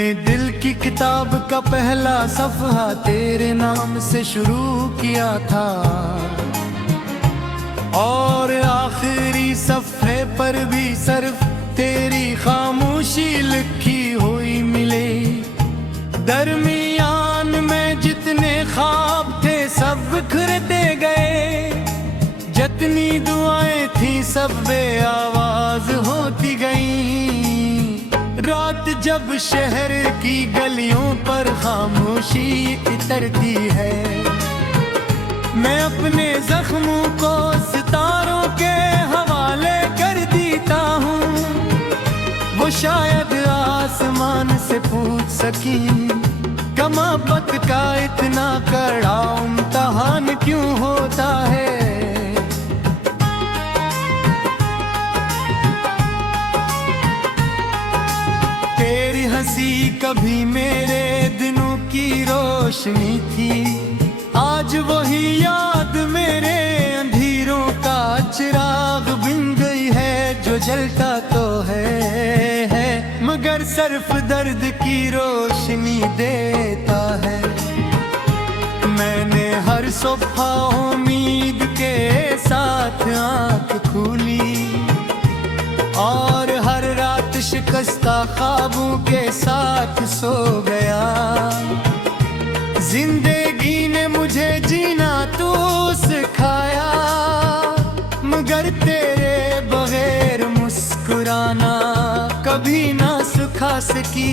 मैंने दिल की किताब का पहला सफ़हा तेरे नाम से शुरू किया था, और आखिरी सफ़े पर भी सिर्फ तेरी खामोशी लिखी हुई मिले। दरमियान में जितने ख्वाब थे सब बिखरते गए, जितनी दुआएं थी सब बेआवाज होती गईं। रात जब शहर की गलियों पर खामोशी इतरती है, मैं अपने जख्मों को सितारों के हवाले कर देता हूँ। वो शायद आसमान से पूछ सकी, कमापत का इतना कड़ा इम्तिहान क्यों होता है। तेरी हंसी कभी मेरे दिनों की रोशनी थी, आज वही याद मेरे अंधेरों का चिराग बन गई है। जो जलता तो है मगर सिर्फ दर्द की रोशनी देता है। मैंने हर सुबह उम्मीद के साथ आँख खोली, और हर रात शिकस्ता ख्वाबों के साथ सो गया। जिंदगी ने मुझे जीना तो सिखाया, मगर तेरे बगैर मुस्कुराना कभी ना सिखा सकी।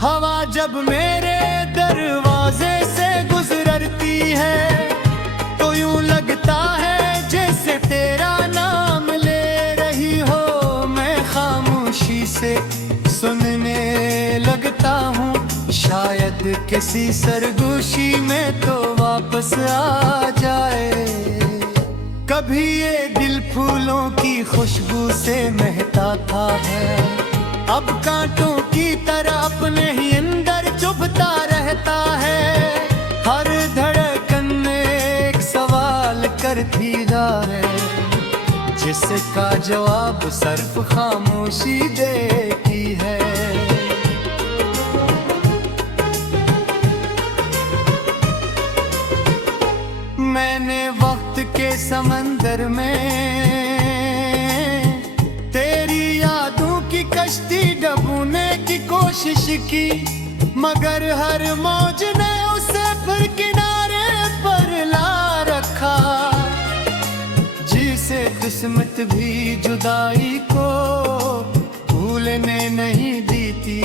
हवा जब मेरे दरवाजे से गुजरती है, तो यूं लगता है जैसे तेरा नाम ले रही हो। मैं खामोशी से सुनने लगता हूँ, शायद किसी सरगोशी में तो वापस आ जाए। कभी ये दिल फूलों की खुशबू से महकता था है, अब कांटों की तरह अपने ही अंदर चुभता रहता है। हर धड़कन में एक सवाल करती जा है, जिसका जवाब सिर्फ खामोशी देती है। मैंने वक्त के समंदर में तेरी यादों की कश्ती डूबने की कोशिश की, मगर हर मौज ने उसे फिर किनारे पर ला रखा। जिसे किस्मत भी जुदाई को भूलने नहीं दी थी।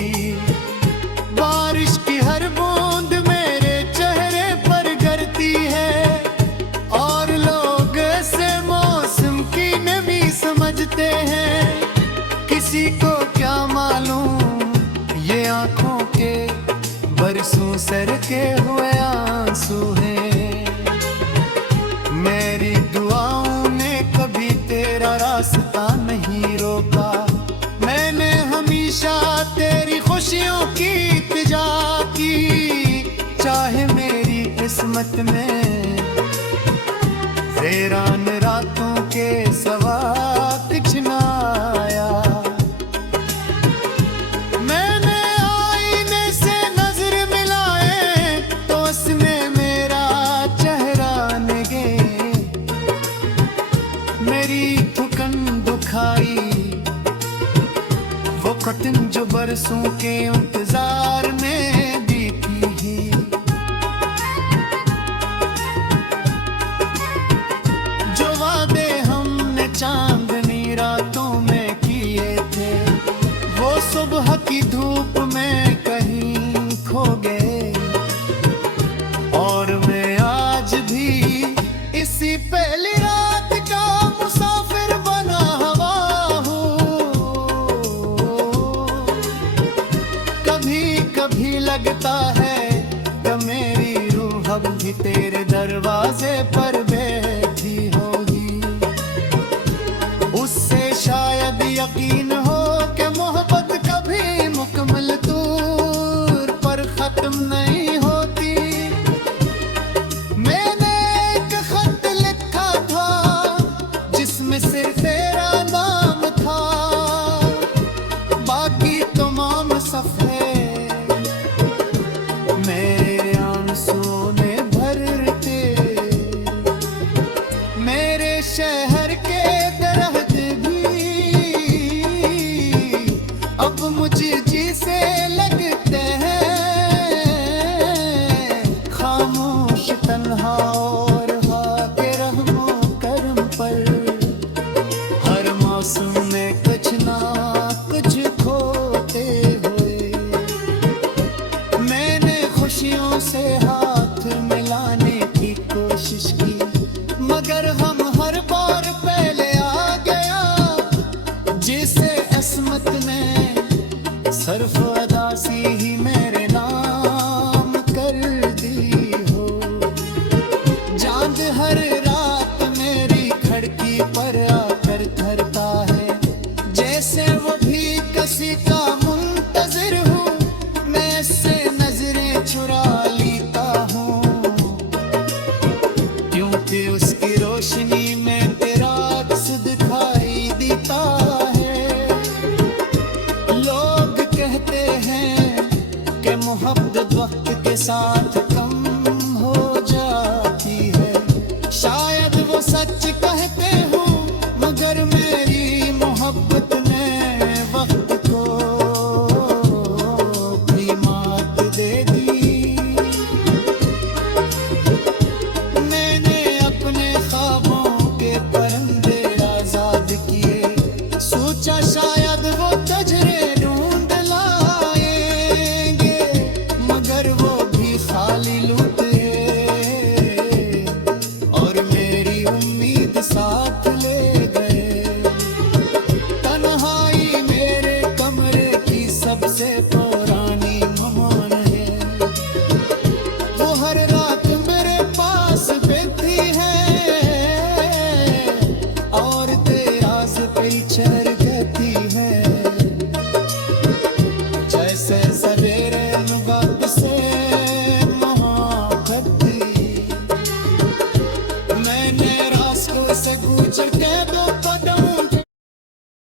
बारिश की हर बूंद मेरे चेहरे पर गिरती है, और लोग ऐसे मौसम की नमी समझते हैं। किसी को क्या मालूम ये आंखों के बरसों सर के हुए आंसू हैं। मेरी दुआओं ने कभी तेरा रास्ता नहीं रोका, मैंने हमेशा तेरी खुशियों की इल्तिजा की। चाहे मेरी किस्मत में वीरान रातों के सवा कुछ ना आया। मैंने आईने से नजर मिलाए तो उसमें मेरा चेहरा लगे। मेरी थकन दुखाई वो कटन जो बरसों के इंतजार में बीती ही। चांदनी रातों में किए थे, वो सुबह की धूप में कहीं खो गए। और मैं आज भी इसी पहली रात का मुसाफिर बना हुआ हूँ। कभी कभी लगता है कि मेरी रूह अब भी तेरे दरवाजे पर बैठी होगी। उससे शायद यकीन हो कि मोहब्बत कभी मुकम्मल तौर पर खत्म नहीं होती। मैंने एक खत लिखा था जिसमें सिर्फ तेरा नाम था, बाकी तमाम सफ़े में कुछ ना कुछ खोते हुए मैंने खुशियों से हाथ मिलाने की कोशिश की, मगर हम हर बार पहले आ गया। जिसे अस्मत ने सर्फ अदासी ही मेरे नाम कर दी हो। चांद हर रात मेरी खिड़की पर आकर ठहरता है, जैसे वो भी किसी का मुंतजिर हूँ। मैं इससे नजरें चुरा लेता हूँ, क्योंकि उसकी रोशनी में तेरा अक्स दिखाई देता है। लोग कहते हैं कि मोहब्बत वक्त के साथ कम हो जाती है, शायद वो सच कहते हो, मगर मेरी मोहब्बत ने वक्त को भी मात दे दी। मैंने अपने ख्वाबों के परिंदे आजाद किए, सोचा शायद वो तजरे ढूंढ लाएंगे, मगर वो भी खाली लूटे और मेरी उम्मीद साथ ले गए। तन्हाई मेरे कमरे की सबसे पुरानी मेहमान है, वो हर रात मेरे पास बैठी है और तेरा से पीछे